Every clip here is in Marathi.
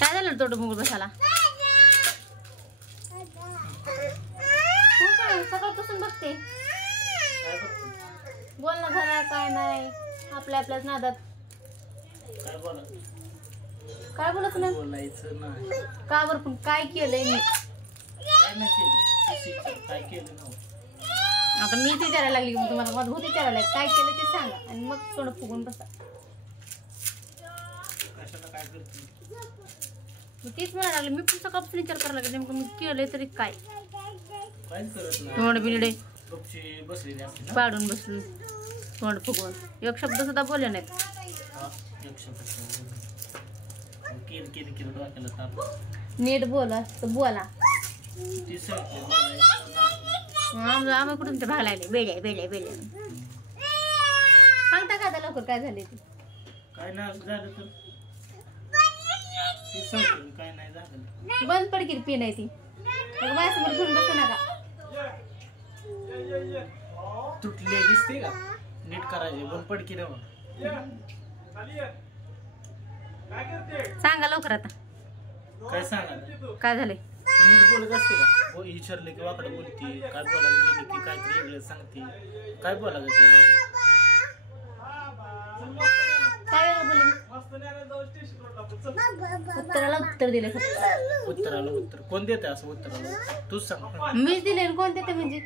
काय झालं तोंड मुंगळ बसायला? सकाळपासून बघते बोलणं झालं काय नाही आपल्या आपल्याच नादात. काय बोलत नाही बोलायचं नाही का बरं? पण काय केलंय मी? काय नाही केलं काय केलं नव्हतं. आता मी विचारायला लागली की तुम्हाला माझं होत विचारायला काय केलं ते सांगा आणि मग तोंड फुगून बसा. कशाला काय करते? तेच म्हणायला लागले मी पण सकाळपासून विचार करायला लागले नेमकं मी केलंय तरी काय. काहीच करत नाही. तोंड बिनडे गपची बसलेली असते ना. पाडून बसली तोंड फुगवून एक शब्द सुद्धा बोलले नाहीत. एक शब्द केलं डोक्याला ताप. नीट बोला तर बोला. ती सगळी बोलायचं नाही. आम्ही कुठून ते भाग लागले बेड्या बेड्या बेड्या सांगता का आता लवकर काय झाले ते? काय नाही झालं तर ती सांगते काय नाही झालं. बंद पडकीर पी नाही ती माझ्यासमोर घेऊन बसू नका. तुटले दिसते का? नीट करायचे बंद पडकी ना. सांगा लवकर आता काय सांगा काय झाले? नीट बोलत असते का? विचारले की वाकडं बोलते काय बोलायला गेली की काहीतरी वेगळं सांगते. काय बोलायचं ते? काय बोलले? उत्तराला उत्तर दिले फक्त. उत्तराला उत्तर कोण देते असं? उत्तराला तूच सांग. मीच दिले कोण देते म्हणजे?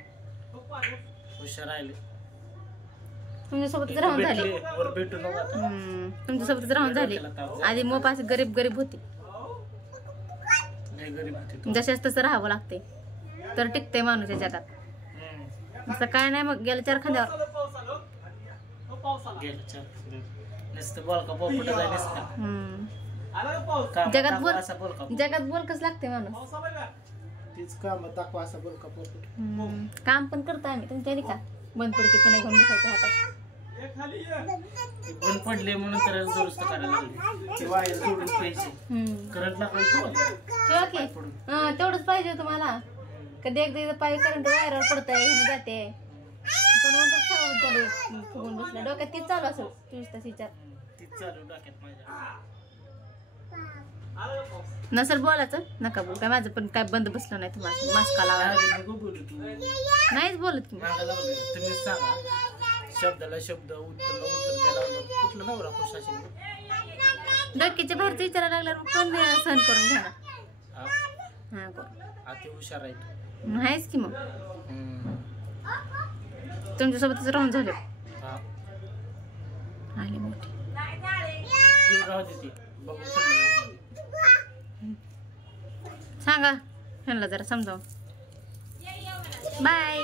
हुशार राहिले. तुमच्यासोबतच राहून झाले. वर भेटू नका. तुमच्यासोबतच राहून झाले. आधी मोप असे गरीब गरीब होते. गरीब होते जशाच तसं राहावं लागते तर टिकते माणूस या जगात. असं काय नाही मग गेल्या 4 खांद्यावर जगात बोलकच लागते माणूस. काम पण करतो आम्ही तुमच्या का बंद पडके पण घेऊन बसायचं हातात. बंद पडले म्हणून तर दुरुस्त करायला लागले. वायर जोडून पैसे करंट लागलं ठेवा की तेवढंच पाहिजे तुम्हाला. कधी एकदा पाय करंट वायरवर पडतंय जाते फुगून बसल्या डोक्यात तीच चालू असेल 24 तास विचार. तीच चालू डोक्यात माझ्या. नसेल बोलायचं नका बोल काय माझं पण काय बंद बसलं नाही तुम्हाला मास्का लावायला नाहीच बोलत की. तुम्ही सांगा शब्दाला शब्द उत्तरला उत्तर द्यायला कुठलं नवरा खुश असेल? डोक्याच्या बाहेरचं विचारायला लागल्यावर कोण सहन करून घ्या हा करू. अति हुशार आहे नाहीच की मग तुमच्यासोबतच राहून झाले आले मोठी राहू देते बघू. सांगा ह्यांना जरा समजावून. बाय.